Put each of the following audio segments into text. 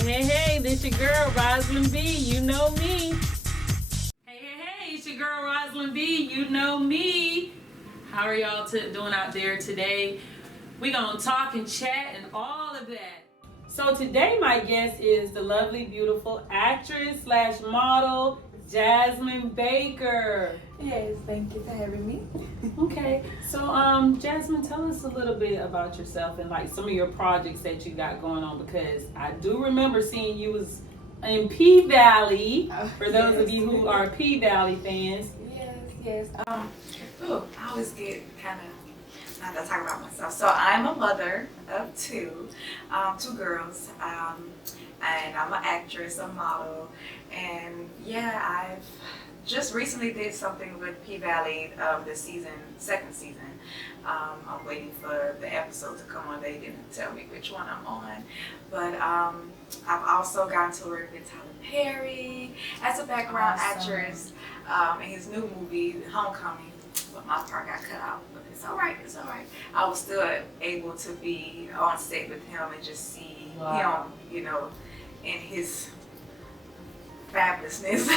Hey, this your girl, Roslyn B. You know me. Hey, it's your girl, Roslyn B. You know me. How are y'all doing out there today? We gonna talk and chat and all of that. So today my guest is the lovely, beautiful actress / model, Jazzmon Baker. Yes, thank you for having me. Okay, so Jazzmon, tell us a little bit about yourself and like some of your projects that you got going on, because I do remember seeing you was in P Valley. For those of you who are P Valley fans. Yes. I always get kind of not to talk about myself. So I'm a mother of two girls, and I'm an actress, a model, and yeah, I've just recently did something with P Valley the second season. I'm waiting for the episode to come on. They didn't tell me which one I'm on, but I've also gotten to work with Tyler Perry as a background actress in his new movie, Homecoming. But my part got cut out, but it's all right. I was still able to be on set with him and just see him, in his fabulousness.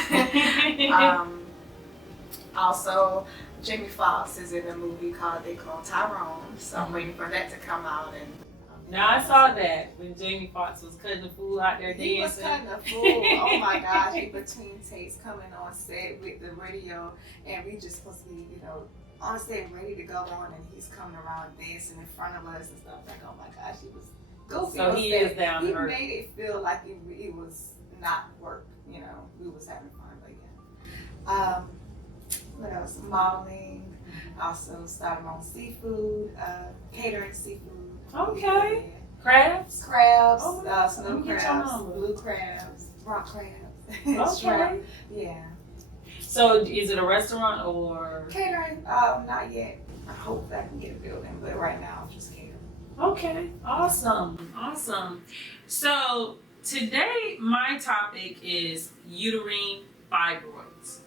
Also, Jamie Foxx is in a movie called Tyrone, so I'm waiting for that to come out. And now I saw that when Jamie Foxx was cutting the fool out there dancing. He was cutting the fool. Oh my gosh! In between takes, coming on set with the radio, and we just supposed to be, on set ready to go on, and he's coming around dancing in front of us and stuff. Like, oh my gosh, he was goofy. So he is down to earth. He made it feel like it was not work. We was having fun, but yeah. What else? Modeling. Also started my own seafood, catering seafood. Okay. Crabs? Snow crabs, blue crabs, rock crabs, Okay. shrimp. Yeah. So is it a restaurant or? Catering, not yet. I hope that I can get a building, but right now I'm just catering. Okay, awesome. So today my topic is uterine fibroids.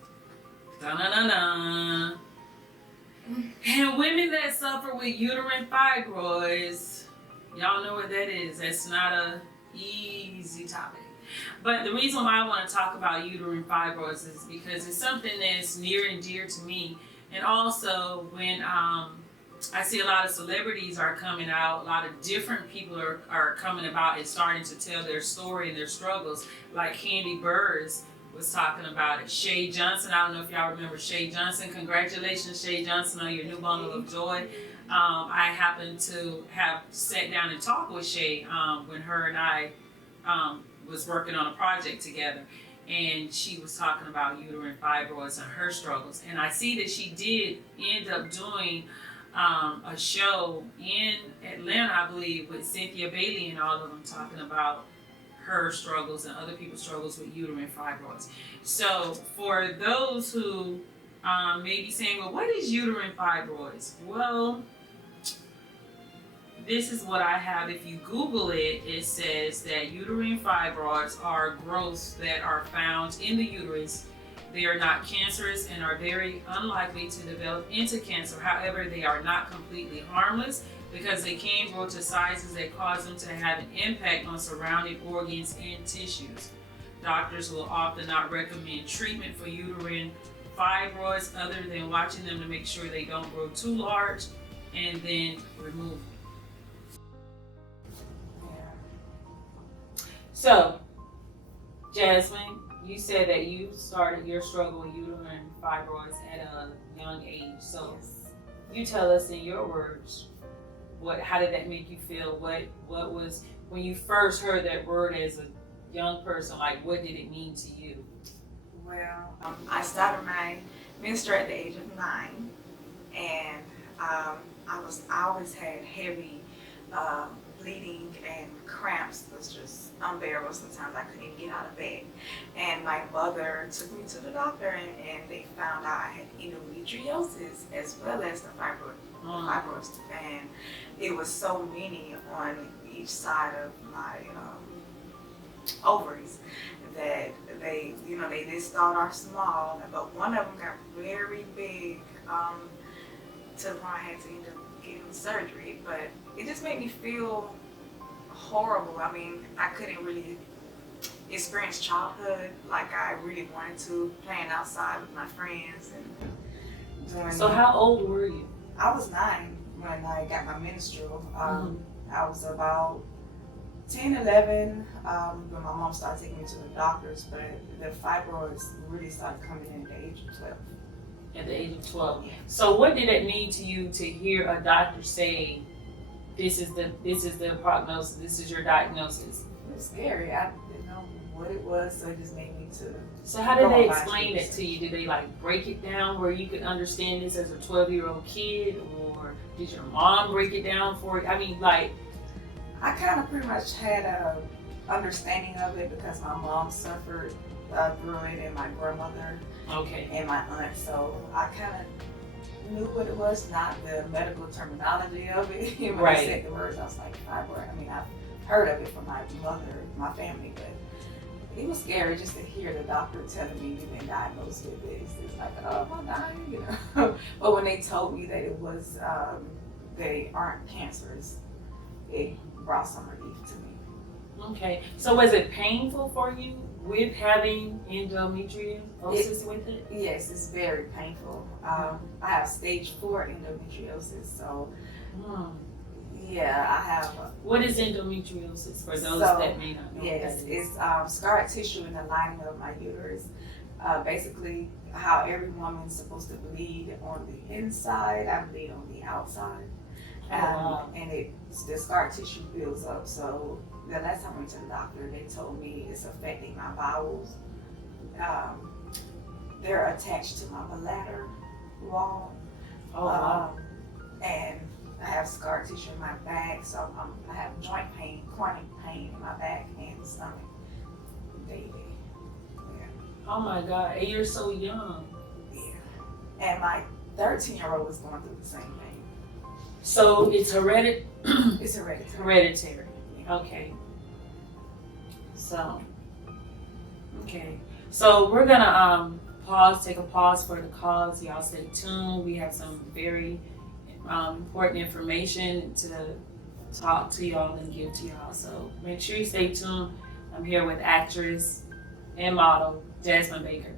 Da-na-na-na. And women that suffer with uterine fibroids, y'all know what that is. That's not a easy topic. But the reason why I want to talk about uterine fibroids is because it's something that's near and dear to me. And also when I see a lot of celebrities are coming out, a lot of different people are coming about and starting to tell their story and their struggles, like Candy Burrs was talking about it. Shay Johnson, I don't know if y'all remember Shay Johnson. Congratulations, Shay Johnson, on your new bundle of joy. I happened to have sat down and talked with Shay when her and I was working on a project together, and she was talking about uterine fibroids and her struggles. And I see that she did end up doing a show in Atlanta, I believe, with Cynthia Bailey and all of them talking about her struggles and other people's struggles with uterine fibroids. So for those who may be saying, well, what is uterine fibroids? Well, this is what I have. If you Google it, it says that uterine fibroids are growths that are found in the uterus. They are not cancerous and are very unlikely to develop into cancer. However, they are not completely harmless, because they can grow to sizes that cause them to have an impact on surrounding organs and tissues. Doctors will often not recommend treatment for uterine fibroids other than watching them to make sure they don't grow too large and then remove them. So, Jazzmon, you said that you started your struggle with uterine fibroids at a young age. So, you tell us in your words, how did that make you feel? What was, when you first heard that word as a young person, like what did it mean to you? Well, I started my menstruation at the age of 9, and I always had heavy bleeding, and cramps was just unbearable. Sometimes I couldn't even get out of bed. And my mother took me to the doctor, and they found out I had endometriosis as well as the fibroids. And it was so many on each side of my ovaries that they start off small, but one of them got very big to the point I had to end up getting surgery. But it just made me feel horrible. I mean, I couldn't really experience childhood like I really wanted to, playing outside with my friends and doing. So how old were you? I was 9 when I got my menstrual. I was about 10, 11 when my mom started taking me to the doctors, but the fibroids really started coming in at the age of 12. At the age of 12. Yeah. So what did it mean to you to hear a doctor say, this is the prognosis, this is your diagnosis? It was scary. I didn't know what it was, so it just made me to. So how did they explain it to you? Did they like break it down where you could understand this as a 12-year-old kid, or did your mom break it down for you? I mean, like, I kind of pretty much had a understanding of it because my mom suffered through it, and my grandmother, okay, and my aunt. So I kind of knew what it was, not the medical terminology of it. When right. I said the words, I was like, fibroid. I mean, I've heard of it from my mother, my family, but it was scary just to hear the doctor telling me you've been diagnosed with this. It's like, oh, am I dying? You know. But when they told me that it was, they aren't cancerous, it brought some relief to me. Okay. So was it painful for you with having endometriosis with it? Yes, it's very painful. I have stage 4 endometriosis, so yeah, I have. What is endometriosis for those that may not know? Yes, it's scarred tissue in the lining of my uterus. Basically, how every woman's supposed to bleed on the inside, I bleed on the outside. And the scar tissue builds up. So the last time I went to the doctor, they told me it's affecting my bowels. They're attached to my bladder wall. Oh, wow. And I have scar tissue in my back, so I have joint pain, chronic pain in my back and stomach daily. Yeah. Oh my God, and you're so young. Yeah. And my 13-year-old was going through the same thing. So it's hereditary. It's hereditary. Hereditary. Yeah. Okay. So, okay. So we're gonna take a pause for the calls. Y'all stay tuned. We have some very important information to talk to y'all and give to y'all. So make sure you stay tuned. I'm here with actress and model Jazzmon Baker.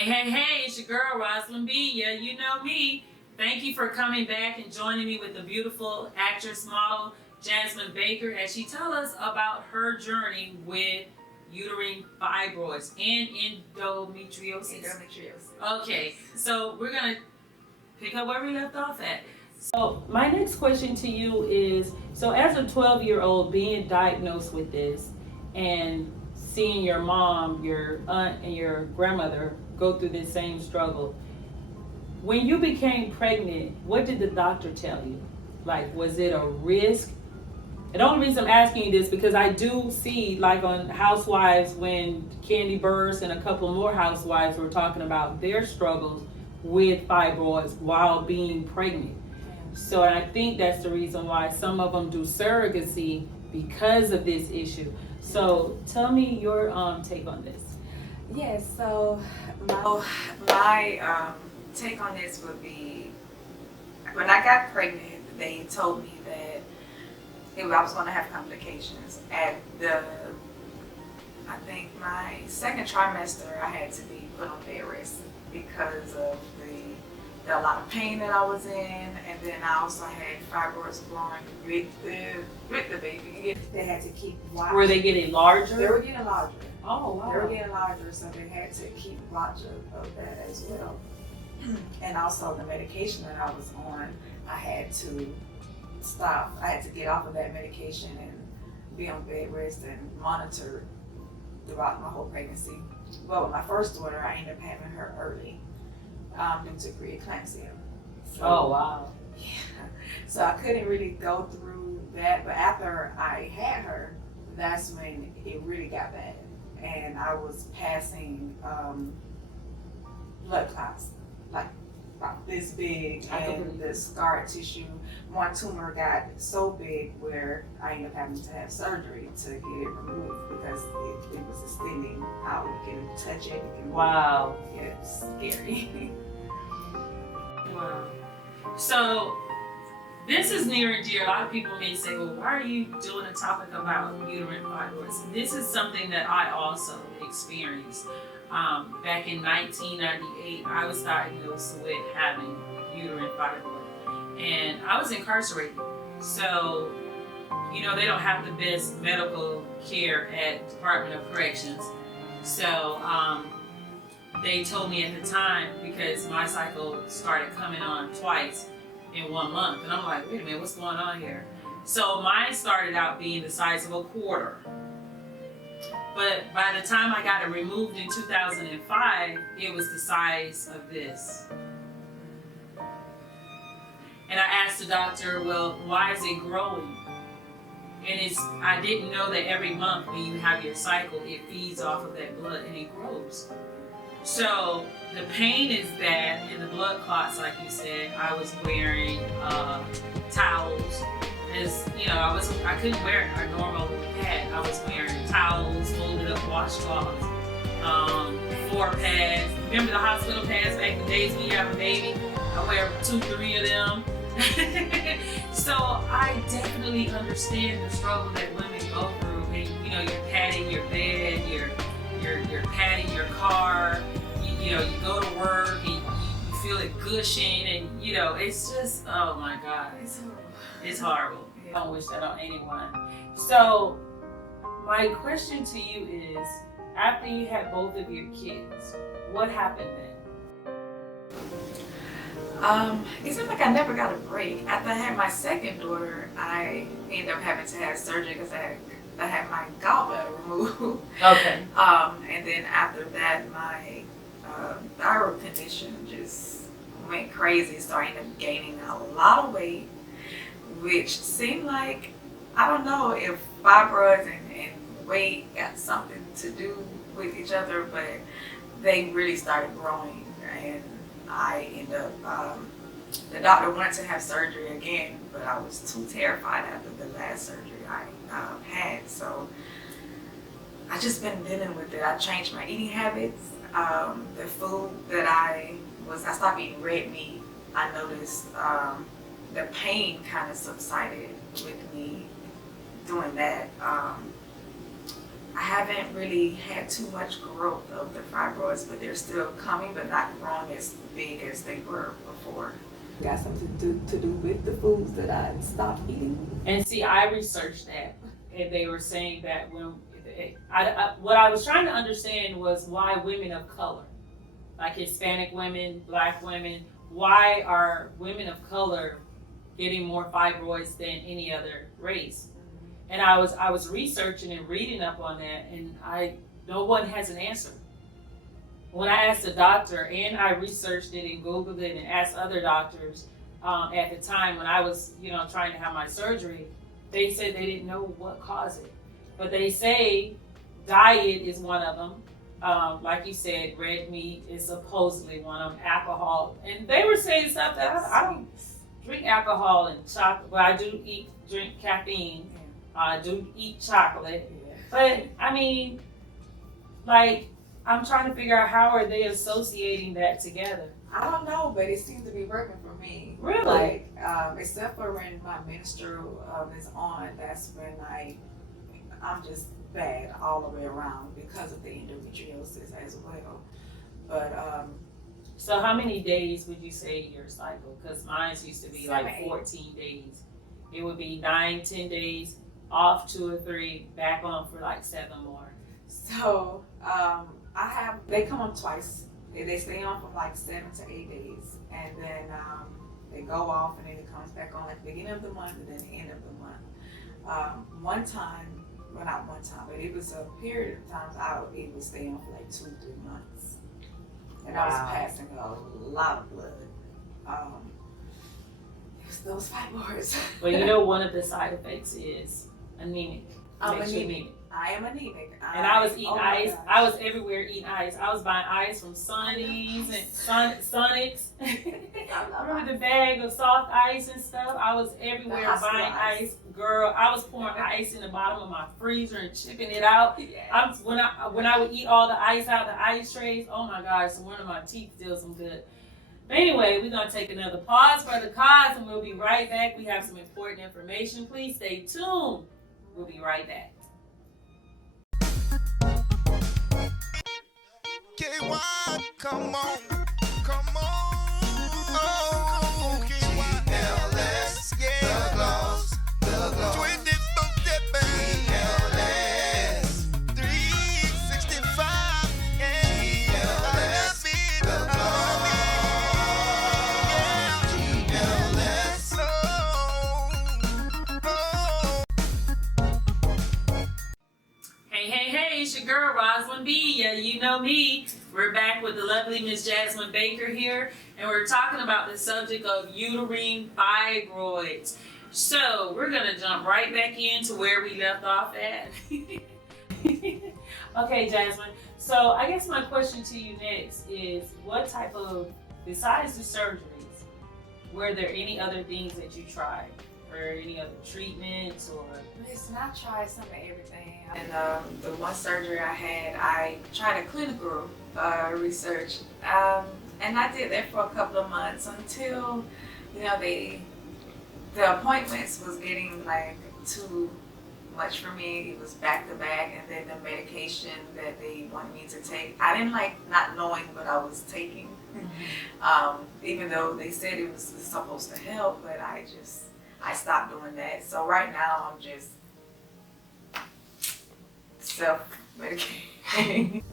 Hey, it's your girl, Roslyn B. Yeah, you know me. Thank you for coming back and joining me with the beautiful actress model, Jazzmon Baker, as she tells us about her journey with uterine fibroids and endometriosis. Okay, so we're going to pick up where we left off at. So my next question to you is, so as a 12-year-old being diagnosed with this and seeing your mom, your aunt, and your grandmother go through this same struggle, when you became pregnant, what did the doctor tell you? Like, was it a risk? And the only reason I'm asking you this because I do see, like on Housewives, when Candy Burris and a couple more housewives were talking about their struggles with fibroids while being pregnant. So I think that's the reason why some of them do surrogacy because of this issue. So tell me your take on this. Yes, so my take on this would be, when I got pregnant, they told me that I was going to have complications. At I think my second trimester, I had to be put on bed rest because of the lot of pain that I was in, and then I also had fibroids growing with the baby. They had to keep watching. Were they getting larger? They were getting larger. Oh, wow. They were getting larger, so they had to keep watch of that as well. And also the medication that I was on, I had to stop. I had to get off of that medication and be on bed rest and monitor throughout my whole pregnancy. Well, with my first daughter, I ended up having her early due to preeclampsia. So, oh, wow. Yeah. So I couldn't really go through that, but after I had her, that's when it really got bad. And I was passing blood clots, like about this big, and the scar tissue. One tumor got so big where I ended up having to have surgery to get it removed because it was extending out. You can touch it. You can Wow. Yeah, it's scary. Wow. So this is near and dear. A lot of people may say, well, why are you doing a topic about uterine fibroids? This is something that I also experienced. Back in 1998, I was diagnosed with having uterine fibroid, and I was incarcerated. So, you know, they don't have the best medical care at Department of Corrections. So, they told me at the time, because my cycle started coming on twice in 1 month, and I'm like, wait a minute, what's going on here? So mine started out being the size of a quarter. But by the time I got it removed in 2005, it was the size of this. And I asked the doctor, well, why is it growing? And I didn't know that every month when you have your cycle, it feeds off of that blood and it grows. So the pain is bad, and the blood clots, like you said. I was wearing towels. As you know, I couldn't wear a normal pad. I was wearing towels, folded up washcloths, 4 pads. Remember the hospital pads back in the days when you have a baby? I wear 2, 3 of them. So I definitely understand the struggle that women go through. And you know, you're padding your bed, you're padding your car. You know, you go to work and you feel it gushing, and you know, it's just, oh my God, it's horrible. I don't wish that on anyone. So my question to you is, after you had both of your kids, what happened then? It seemed like I never got a break. After I had my second daughter, I ended up having to have surgery because I had my gallbladder removed. Okay. And then after that, my thyroid condition just went crazy. So I ended up gaining a lot of weight, which seemed like, I don't know if fibroids and weight got something to do with each other, but they really started growing. And I ended up, the doctor wanted to have surgery again, but I was too terrified after the last surgery I had. So I just been dealing with it. I changed my eating habits. The food that I stopped eating red meat. I noticed the pain kind of subsided with me doing that. I haven't really had too much growth of the fibroids, but they're still coming, but not growing as big as they were before. Got something to do with the foods that I stopped eating. And see, I researched that, and they were saying that when what I was trying to understand was why women of color, like Hispanic women, Black women, why are women of color getting more fibroids than any other race? And I was researching and reading up on that, and no one has an answer. When I asked the doctor, and I researched it and Googled it and asked other doctors at the time when I was, trying to have my surgery, they said they didn't know what caused it. But they say diet is one of them. Like you said, red meat is supposedly one of them. Alcohol, and they were saying stuff that I don't drink alcohol and chocolate. Well, I do drink caffeine. I do eat chocolate. But I mean, like, I'm trying to figure out how are they associating that together. I don't know, but it seems to be working for me. Really? Like, except for when my menstrual is on, that's when I'm just bad all the way around because of the endometriosis as well. But so how many days would you say your cycle? Because mine used to be 7, like 8. 14 days. It would be 9, 10 days, off 2 or 3, back on for like 7 more. So they come on twice. They stay on for like 7 to 8 days, and then they go off, and then it comes back on at the beginning of the month and then the end of the month. One time, well, not one time, but it was a period of times it would stay on for like 2 or 3 months, and I was passing a lot of blood. It was those fibroids. Well, one of the side effects is anemic. I'm Makes you anemic. I am anemic. And I was eating ice. gosh. I was everywhere eating ice. I was buying ice from Sunny's and Sonics. Remember the bag of soft ice and stuff? I was everywhere buying ice. Girl, I was pouring ice in the bottom of my freezer and chipping it out. Yes. When I would eat all the ice out the ice trays, oh my gosh, so one of my teeth still some good. But anyway, we're going to take another pause for the cause and we'll be right back. We have some important information. Please stay tuned. We'll be right back. K1, come on, come on. Oh, GLS, yeah. The gloss, 24/7. GLS, 365, yeah. GLS, the gloss, yeah. GLS, Hey, it's your girl, Roslyn B. Yeah, you know me. We're back with the lovely Miss Jazzmon Baker here, and we're talking about the subject of uterine fibroids. So, we're going to jump right back into where we left off at. Okay, Jazzmon. So, I guess my question to you next is, what type of, besides the surgeries, were there any other things that you tried? Or any other treatments or? Listen, I tried some of everything. And the one surgery I had, I tried a clinical research. And I did that for a couple of months until, you know, the appointments was getting like too much for me. It was back to back, and then the medication that they wanted me to take, I didn't like not knowing what I was taking. Even though they said it was supposed to help, but I stopped doing that. So right now I'm just self-medicating.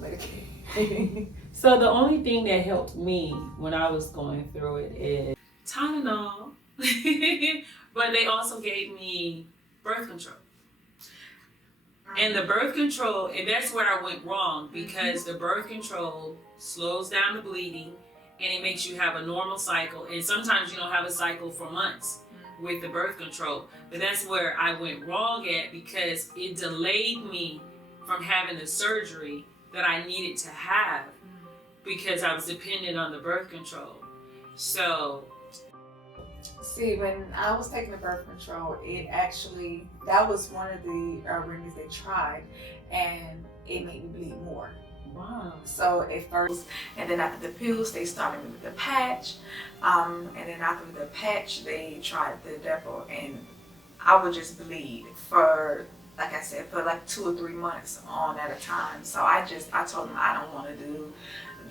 So the only thing that helped me when I was going through it is Tylenol. But they also gave me birth control. And the birth control, and that's where I went wrong, because the birth control slows down the bleeding and it makes you have a normal cycle. And sometimes you don't have a cycle for months with the birth control. But that's where I went wrong at, because it delayed me from having the surgery that I needed to have, because I was dependent on the birth control. So see, when I was taking the birth control, that was one of the remedies they tried, and it made me bleed more. wow. So at first, and then after the pills, they started with the patch, and then after the patch, they tried the depot, and I would just bleed for, like I said, for like 2 or 3 months on at a time. So I told them I don't want to do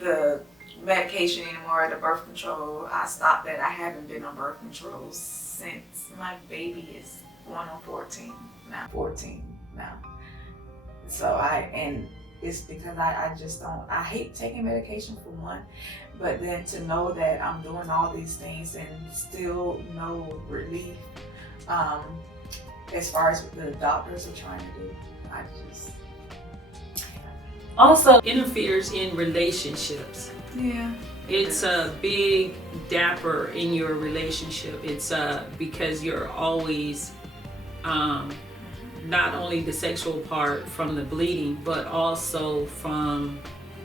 the medication anymore, the birth control. I stopped that. I haven't been on birth control since my baby is going on 14 now. So it's because I just don't, I hate taking medication for one, but then to know that I'm doing all these things and still no relief, as far as what the doctors are trying to do, Also interferes in relationships. Yeah. It's a big dapper in your relationship. It's because you're always not only the sexual part from the bleeding, but also from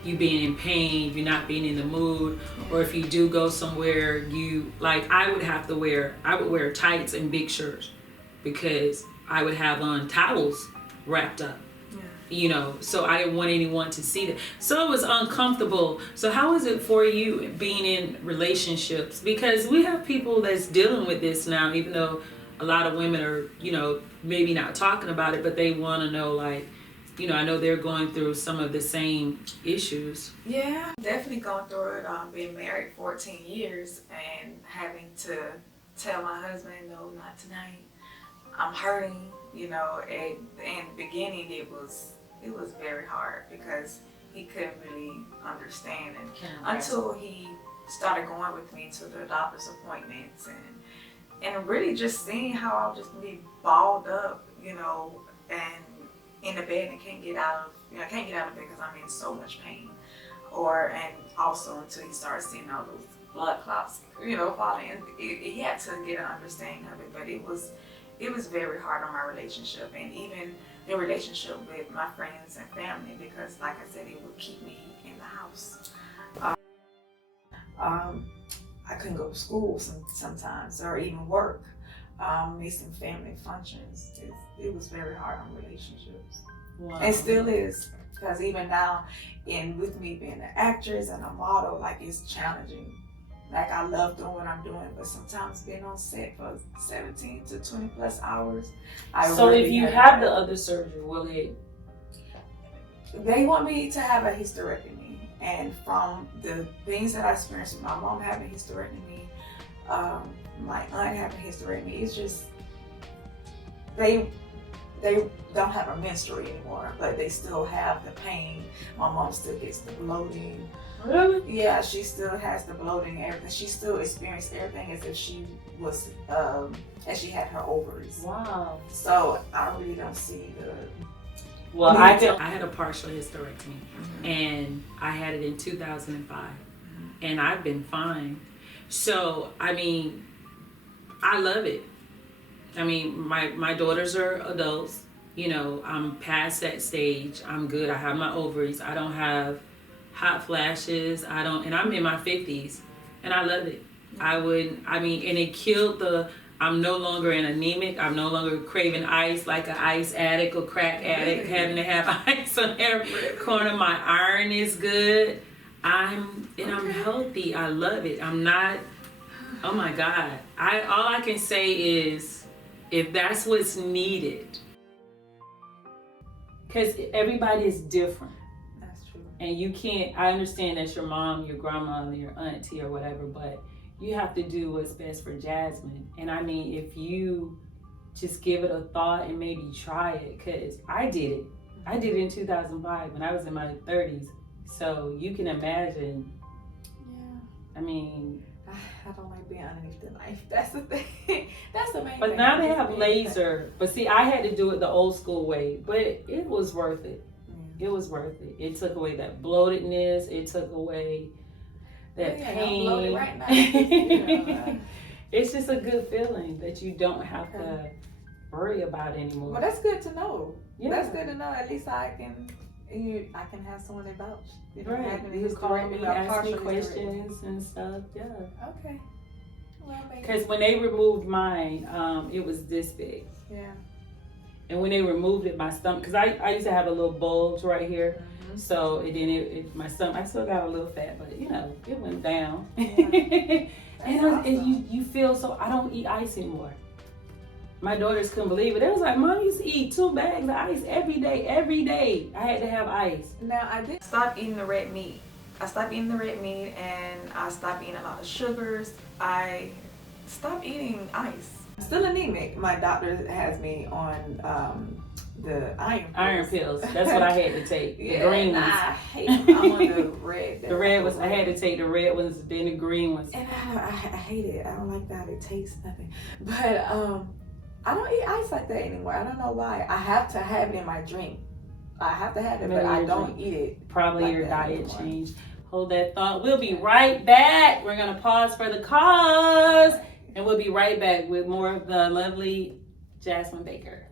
you being in pain, you're not being in the mood, or if you do go somewhere, I would wear tights and big shirts, because I would have on towels wrapped up. You know, so I didn't want anyone to see that. So it was uncomfortable. So how is it for you being in relationships? Because we have people that's dealing with this now, even though a lot of women are, you know, maybe not talking about it, but they want to know, like, you know, I know they're going through some of the same issues. Yeah, definitely going through it. Being married 14 years and having to tell my husband, no, not tonight. I'm hurting, you know. In the beginning, it was very hard because he couldn't really understand, and until he started going with me to the doctor's appointments and really just seeing how I'll just be balled up, you know, and in the bed and can't get out of bed because I'm in so much pain, and also until he started seeing all those blood clots, you know, falling. He had to get an understanding of it, but it was it was very hard on my relationship, and even the relationship with my friends and family, because like I said, it would keep me in the house. I couldn't go to school sometimes, or even work, missing family functions. It was very hard on relationships. Wow. And still is, because even now, with me being an actress and a model, like, it's challenging. Like, I love doing what I'm doing, but sometimes being on set for 17 to 20 plus hours. So really if you have the other surgery, will it? They want me to have a hysterectomy, and from the things that I experienced with my mom having a hysterectomy, my aunt having a hysterectomy, it's just they don't have a menstruate anymore, but they still have the pain. My mom still gets the bloating. Really? Yeah, she still has the bloating and everything. She still experienced everything as if she was, as she had her ovaries. Wow. So I really don't see the. Well, I had a partial hysterectomy, and I had it in 2005, and I've been fine. So, I mean, I love it. I mean, my daughters are adults. You know, I'm past that stage. I'm good. I have my ovaries. I don't have hot flashes. And I'm in my 50s, and I love it. And it killed I'm no longer an anemic. I'm no longer craving ice like an ice addict or crack addict, having to have ice on every corner. My iron is good. I'm healthy. I love it. I'm not, oh my God. All I can say is, if that's what's needed, because everybody is different. That's true. And you can't, I understand that's your mom, your grandma, your auntie or whatever, but you have to do what's best for Jazzmon. And I mean, if you just give it a thought and maybe try it, because I did it. I did it in 2005 when I was in my 30s. So you can imagine. Yeah. I mean, I don't like being underneath the knife. That's the thing. That's the main thing. but now they have laser. But see, I had to do it the old school way, but it was worth it. Yeah. It was worth it. It took away that bloatedness. It took away that pain. I'm bloated right now. It's just a good feeling that you don't have to worry about it anymore. Well, that's good to know. Yeah. That's good to know. At least I can have someone to vouch. You don't have any You call me, about ask me partial questions and stuff. Yeah. Okay. Well, maybe. Because when they removed mine, it was this big. Yeah. And when they removed it, my stomach, because I used to have a little bulge right here. So my stomach, I still got a little fat, but you know, it went down. Yeah. and you feel so, I don't eat ice anymore. My daughters couldn't believe it. They was like, Mom used to eat 2 bags of ice every day. I had to have ice. Now, I did stop eating the red meat. I stopped eating the red meat, and I stopped eating a lot of sugars. I stopped eating ice. I'm still anemic. My doctor has me on the iron pills. That's what I had to take. The green ones. I hate them. I'm on the red. The red ones, I had to take the red ones, then the green ones. And I hate it. I don't like that. It tastes nothing. But I don't eat ice like that anymore. I don't know why. I have to have it in my drink. I have to have it, but I don't eat it. Probably like your diet anymore. changed. Hold that thought. We'll be right back. We're going to pause for the cause. And we'll be right back with more of the lovely Jazzmon Baker.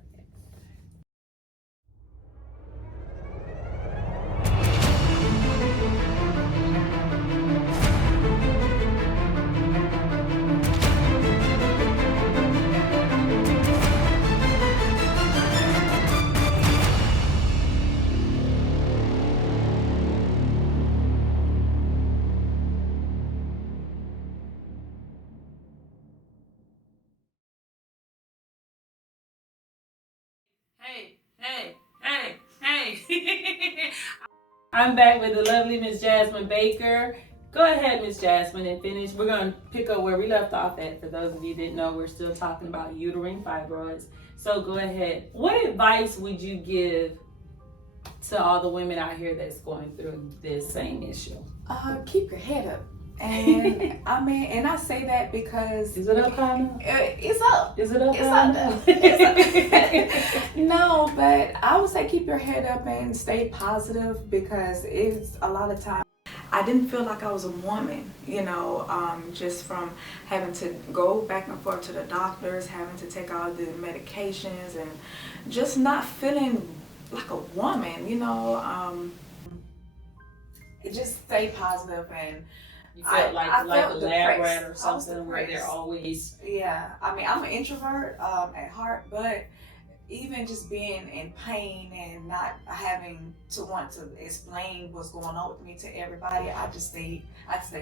Hey. I'm back with the lovely Miss Jazzmon Baker. Go ahead, Miss Jazzmon, and finish. We're going to pick up where we left off at. For those of you who didn't know, we're still talking about uterine fibroids. So go ahead. What advice would you give to all the women out here that's going through this same issue? Keep your head up. And I mean, and I say that because Is it up high now? it's up. Is it up It's high up now? there. No, but I would say keep your head up and stay positive, because it's a lot of times I didn't feel like I was a woman, you know, just from having to go back and forth to the doctors, having to take all the medications, and just not feeling like a woman, you know. Just stay positive, and You felt like I a felt lab depressed. rat or I was something where they're depressed. always. Yeah, I mean, I'm an introvert at heart, but even just being in pain and not having to want to explain what's going on with me to everybody, I stayed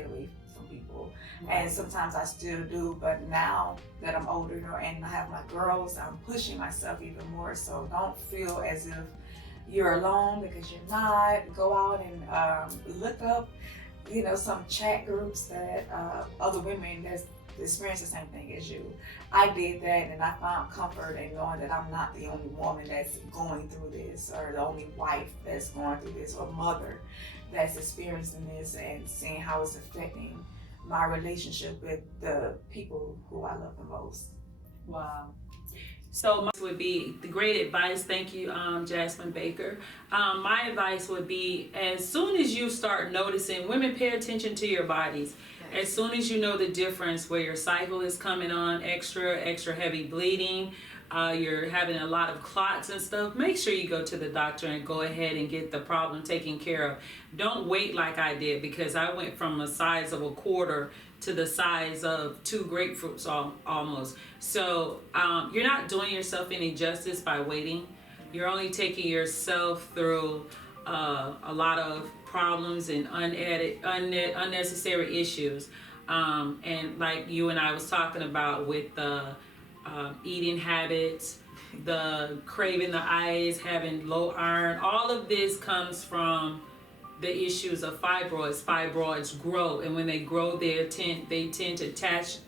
away from people. And sometimes I still do, but now that I'm older, you know, and I have my girls, I'm pushing myself even more. So don't feel as if you're alone, because you're not. Go out and look up, you know, some chat groups that other women that's experience the same thing as you. I did that, and I found comfort in knowing that I'm not the only woman that's going through this, or the only wife that's going through this, or mother that's experiencing this, and seeing how it's affecting my relationship with the people who I love the most. Wow. So my would be the great advice. Thank you, Jazzmon Baker. My advice would be, as soon as you start noticing, women, pay attention to your bodies. As soon as you know the difference where your cycle is coming on, extra heavy bleeding, you're having a lot of clots and stuff, make sure you go to the doctor and go ahead and get the problem taken care of. Don't wait like I did, because I went from the size of a quarter to the size of 2 grapefruits almost. So you're not doing yourself any justice by waiting. You're only taking yourself through a lot of problems and unnecessary issues. And like you and I was talking about with the eating habits, the craving the ice, having low iron, all of this comes from the issues of fibroids. Fibroids grow, and when they grow, they tend to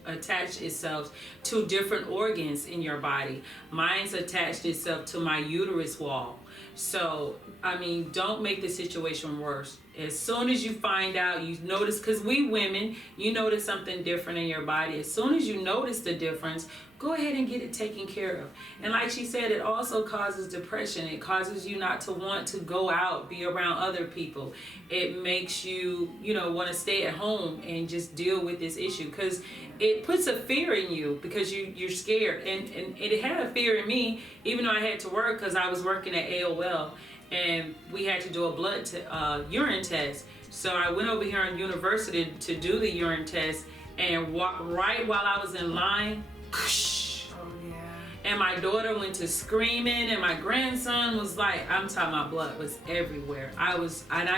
attach itself to different organs in your body. Mine's attached itself to my uterus wall. So, I mean, don't make the situation worse. As soon as you find out, you notice, because we women, you notice something different in your body. As soon as you notice the difference, go ahead and get it taken care of. And like she said, it also causes depression. It causes you not to want to go out, be around other people. It makes you, want to stay at home and just deal with this issue, because it puts a fear in you, because you're scared. And it had a fear in me, even though I had to work, because I was working at AOL, and we had to do a urine test. So I went over here on university to do the urine test, and right while I was in line, and my daughter went to screaming, and my grandson was like, I'm talking, my blood was everywhere. I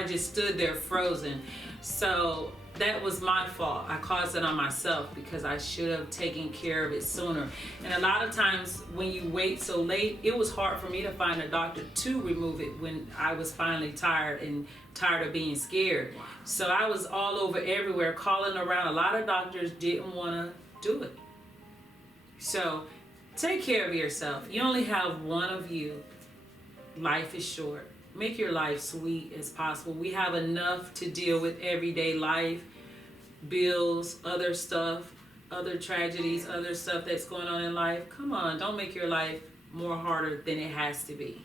just stood there frozen. So that was my fault. I caused it on myself, because I should have taken care of it sooner. And a lot of times when you wait so late, it was hard for me to find a doctor to remove it when I was finally tired of being scared. So I was all over everywhere, calling around. A lot of doctors didn't want to do it. So take care of yourself. You only have one of you. Life is short. Make your life sweet as possible. We have enough to deal with everyday life, bills, other stuff, other tragedies, other stuff that's going on in life. Come on, don't make your life more harder than it has to be.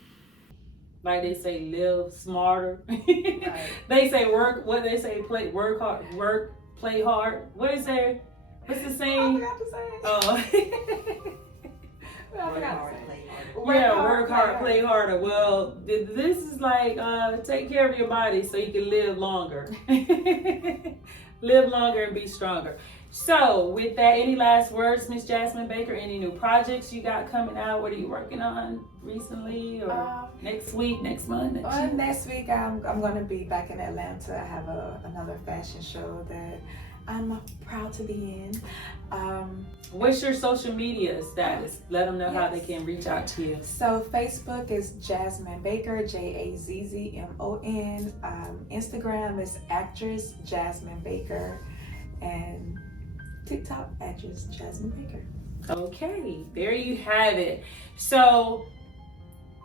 Like they say, live smarter. Right. They say work hard, play hard. What is there? What's the saying? I forgot to say. Oh. Work hard, work hard, play harder. Well, this is like take care of your body so you can live longer. Live longer and be stronger. So with that, any last words, Miss Jazzmon Baker? Any new projects you got coming out? What are you working on recently, or next week, next month? Next week I'm going to be back in Atlanta. I have another fashion show that I'm proud to be in. What's your social media status? Let them know how they can reach out to you. So Facebook is Jazzmon Baker, Jazzmon. Instagram is actress Jazzmon Baker, and TikTok actress Jazzmon Baker. Okay, there you have it. So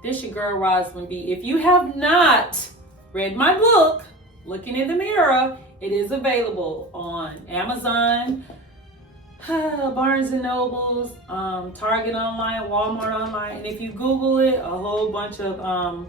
this your girl Roslyn B. If you have not read my book, Looking in the Mirror, it is available on Amazon, Barnes and Nobles, Target online, Walmart online, and if you Google it, a whole bunch of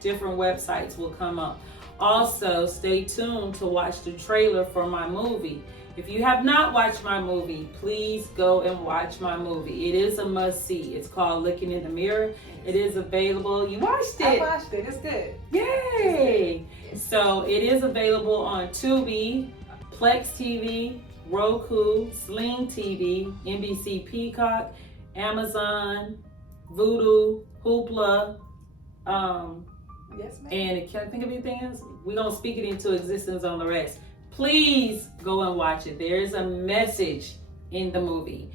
different websites will come up. Also, stay tuned to watch the trailer for my movie. If you have not watched my movie, please go and watch my movie. It is a must-see. It's called Looking in the Mirror. It is available. You watched it? I watched it. It's good. Yay! So it is available on Tubi, Plex TV, Roku, Sling TV, NBC Peacock, Amazon, Vudu, Hoopla, Yes, ma'am. and can I think of anything else? We're gonna speak it into existence on the rest. Please go and watch it. There is a message in the movie.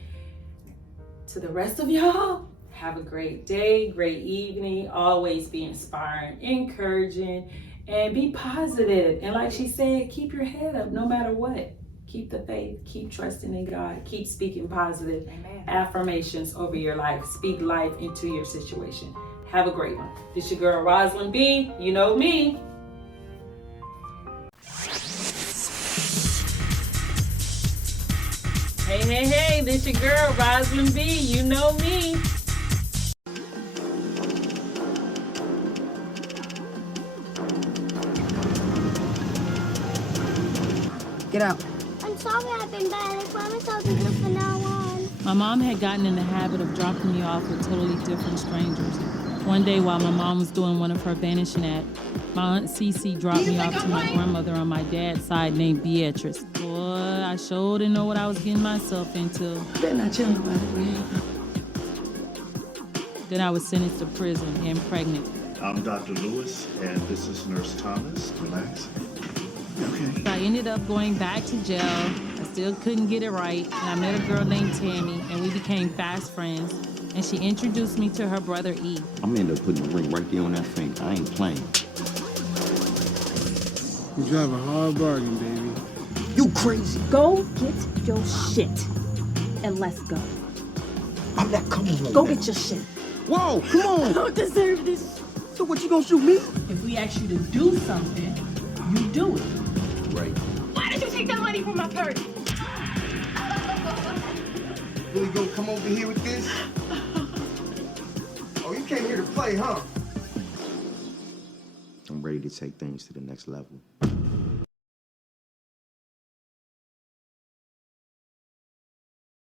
To the rest of y'all, have a great day, great evening. Always be inspiring, encouraging, and be positive. And like she said, keep your head up no matter what. Keep the faith, keep trusting in God, keep speaking positive affirmations over your life. Speak life into your situation. Have a great one. This your girl, Roslyn B. You know me. Hey, hey, hey, this your girl, Roslyn B. You know me. Get out. I'm sorry I've been bad. I promise I'll be good from now on. My mom had gotten in the habit of dropping me off with totally different strangers. One day while my mom was doing one of her vanishing acts, my Aunt Cece dropped me off to my grandmother on my dad's side named Beatrice. Boy, I sure didn't know what I was getting myself into. Better not tell nobody what happened. Then I was sentenced to prison and pregnant. I'm Dr. Lewis, and this is Nurse Thomas. Relax. Okay. So I ended up going back to jail. I still couldn't get it right. And I met a girl named Tammy, and we became fast friends. And she introduced me to her brother E. I'm gonna end up putting the ring right there on that finger. I ain't playing. You drive a hard bargain, baby. You crazy? Go get your shit and let's go. I'm not coming home. Go now. get your shit. Whoa, come on. I don't deserve this. So what, you gonna shoot me? If we ask you to do something, you do it. Right. Why did you take that money from my purse? Really gonna come over here with this? Oh, you came here to play, huh? I'm ready to take things to the next level.